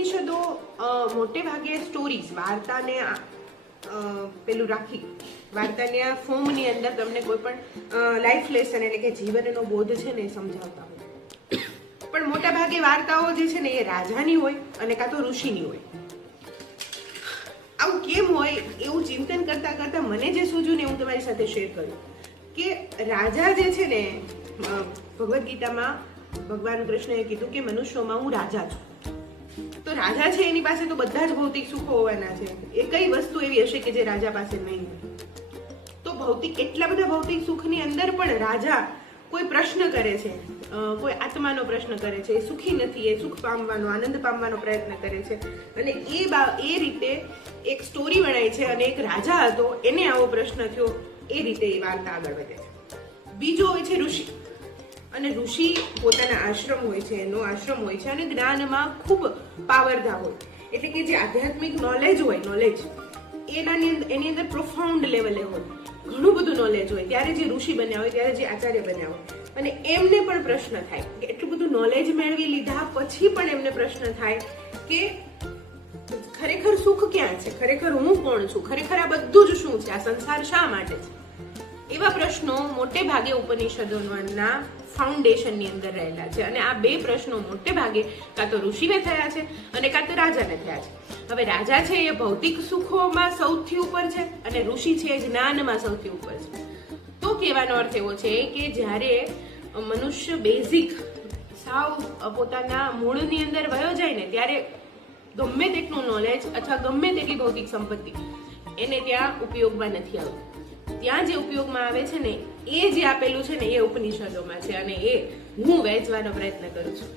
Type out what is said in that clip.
ઉપનિષદો મોટે ભાગે સ્ટોરીઝ, વાર્તાને પેલું રાખી, વાર્તાના ફોર્મની અંદર તમને કોઈ પણ લાઈફ લેસન એટલે કે જીવનનો બોધ છે ને એ સમજાવતા હોય. પણ મોટા ભાગે વાર્તાઓ જે છે ને એ રાજાની હોય અને કાં તો ઋષિની હોય. આવું કેમ હોય એવું ચિંતન કરતા કરતા મને જે સૂઝ્યું ને હું તમારી સાથે શેર કરું કે રાજા જે છે ને, ભગવદ્ ગીતામાં ભગવાન કૃષ્ણએ કીધું કે મનુષ્યોમાં હું રાજા છું. તો રાજા છે એની પાસે તો બધા જ ભૌતિક સુખો હોવાના છે. એ કઈ વસ્તુ એવી હશે કે જે રાજા પાસે નહીં હોય? તો એટલા બધા ભૌતિક સુખની અંદર પણ રાજા કોઈ પ્રશ્ન કરે છે, કોઈ આત્માનો પ્રશ્ન કરે છે, એ સુખી નથી, એ સુખ પામવાનો, આનંદ પામવાનો પ્રયત્ન કરે છે. અને એ રીતે એક સ્ટોરી બનાવી છે. અને એક રાજા હતો, એને આવો પ્રશ્ન થયો, એ રીતે એ વાર્તા આગળ વધે છે. બીજો હોય છે ઋષિ. અને ઋષિ પોતાના આશ્રમ હોય છે, એનો આશ્રમ હોય છે, અને જ્ઞાનમાં ખૂબ પાવરધા હોય. એટલે કે જે આધ્યાત્મિક નોલેજ હોય, એની અંદર પ્રોફાઉન્ડ લેવલે હોય, ઘણું બધું નોલેજ હોય. ત્યારે જે ઋષિ બન્યા હોય, ત્યારે જે આચાર્ય બન્યા હોય, અને એમને પણ પ્રશ્ન થાય કે એટલું બધું નોલેજ મેળવી લીધા પછી પણ એમને પ્રશ્ન થાય કે ખરેખર સુખ ક્યાં છે, ખરેખર હું કોણ છું, ખરેખર આ બધું જ શું છે, આ સંસાર શા માટે છે? એવા પ્રશ્નો મોટે ભાગે ઉપનિષદોના ફાઉન્ડેશનની અંદર રહેલા છે. અને આ બે પ્રશ્નો મોટે ભાગે કાં તો ઋષિને થયા છે અને કાં તો રાજાને થયા છે. હવે રાજા છે એ ભૌતિક સુખોમાં સૌથી ઉપર છે અને ઋષિ છે એ જ્ઞાનમાં સૌથી ઉપર છે. તો કહેવાનો અર્થ એવો છે કે જ્યારે મનુષ્ય બેઝિક સાવ પોતાના મૂળની અંદર વયો જાય ને, ત્યારે ગમે તેટલું નોલેજ અથવા ગમે તેટલી ભૌતિક સંપત્તિ એને ત્યાં ઉપયોગમાં નથી આવતું. ત્યાં જે ઉપયોગમાં આવે છે ને, એ જે આપેલું છે ને, એ ઉપનિષદોમાં છે. અને એ હું વહેંચવાનો પ્રયત્ન કરું છું.